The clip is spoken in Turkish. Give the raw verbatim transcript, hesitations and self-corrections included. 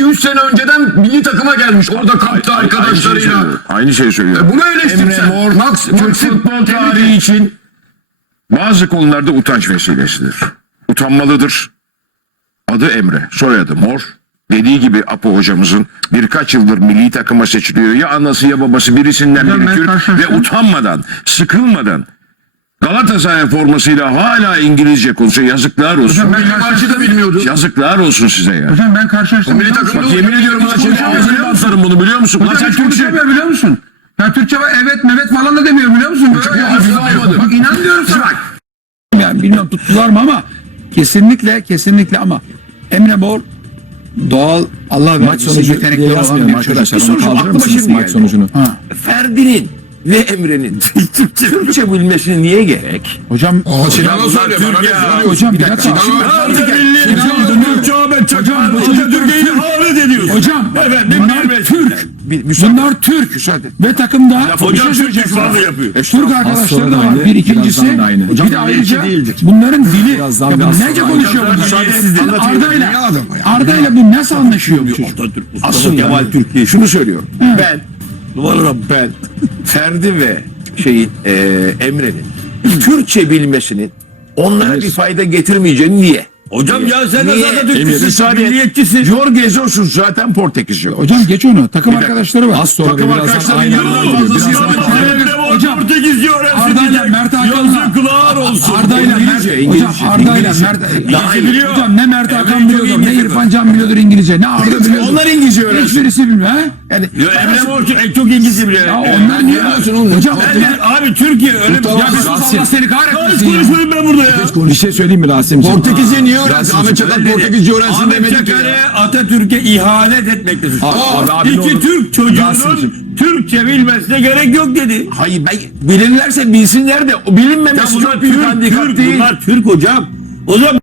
üç sene önceden milli takıma gelmiş. Orada kamptı arkadaşlarıyla. Aynı şeyi söylüyorum. E bunu eleştir Emre sen. Mor, Max, Türk Max'in futbol tarihi için bazı konularda utanç vesilesidir. Utanmalıdır. Adı Emre, soyadı Mor. Dediği gibi Apo hocamızın birkaç yıldır milli takıma seçiliyor. Ya anası ya babası birisinden Hocam biri ben Türk ve karşılaştım. utanmadan, sıkılmadan Galatasaray formasıyla hala İngilizce konuşuyor. Yazıklar olsun. Hocam ben milli marşı da bilmiyordu. Yazıklar olsun size ya. Hocam ben karşılaştım. Milli takımda Bak yemin ediyorum lan senin ağzını bantlarım bunu biliyor musun? Lan Hocam sen hiç Türkçe. konuşamıyor biliyor musun? Ya Türkçe var evet mevet falan da demiyor biliyor musun? Böyle ya, hafife almadı. Bak inan diyorum sana. Bak. Yani bilmiyorum tuttular mı ama kesinlikle kesinlikle ama Emre Mor doğal Allah Maç vergisi sonucu yetenekleri olan yazmayalım bir çocuk. arkadaşlar. Bir Onu soru kaldırır aklıma mısınız şimdi maç geldi. sonucunu? Ha. Ferdi'nin ve Emre'nin Türkçe bilmesine niye gerek? Hocam Aa, Sinan'a söyle. bana ne söylüyor? hocam bir dakika. Sinan'a Hocam bunlar Türk. Bunlar Türk. Ve takımda bir şey söyleyeceğim sana. Türk arkadaşları da var. Bir ikincisi birazdan da aynı. bir de ayrıca bunların dili Birazdan ya bu biraz nece sonra konuşuyor bunlar? Müsaadesiz Şimdi anlatıyor. Arda'yla Niye adamı ya? Arda'yla bu nasıl anlaşıyor bu çocuk? Aslında Kemal Türkiye şunu söylüyor. Ben numara ben Ferdi ve şeyin e, Emre'nin Türkçe bilmesinin onlara bir fayda getirmeyeceğini niye? Hocam ya sen de Niye? zaten Emre, Türkçüsün, müsaade et. milliyetçisin. Jorge Jesus zaten Portekizci. Hocam geç onu. Takım arkadaşları var. Az sonra Takım birazdan arkadaşları aynı yanına anda geliyor. fazlası Birazdan yapar. aynı. Emre Mor Hocam, Portekizce öğrensin Arda'yla diyecek. Mert Hakan'la Yazık kulağı olsun. Arda'yla Mert İngilizce, hocam İngilizce, Arda'yla İngilizce. Mert Daha iyi biliyor. hocam ne Mert Hakan Emre çok biliyordur ne İngilizce İrfan Can biliyordur İngilizce ne Arda biliyordur. Onlar İngilizce öğrensin. Hiçbirisi bilmiyor ha. Yani Ya Emre Mor çok, çok İngilizce biliyor. Ya Evet. onlar niye biliyorsun oğlum? Hocam Ben de- abi Türkiye öyle bir... Ya bir sus Rasim. Allah seni kahretmesin Kaç ya. konuşmayayım ben burada ya. Bir şey söyleyeyim mi Rasim'ciğim? Portekizce niye öğrensin? Ahmet Çakar Öyle dedi. Portekizce öğrensin Ahmet demedi ki. Çakar'ı Atatürk'e ihanet etmekle suçladı. Abi, abi, ne İki olur. Türk çocuğunun Rasim'ciğim. Türkçe bilmesine gerek yok dedi. hayır ben, bilirlerse bilsinler de o bilinmemesi Ya bunlar çok büyük Türk, handikap Türk, değil. bunlar Türk hocam. O zaman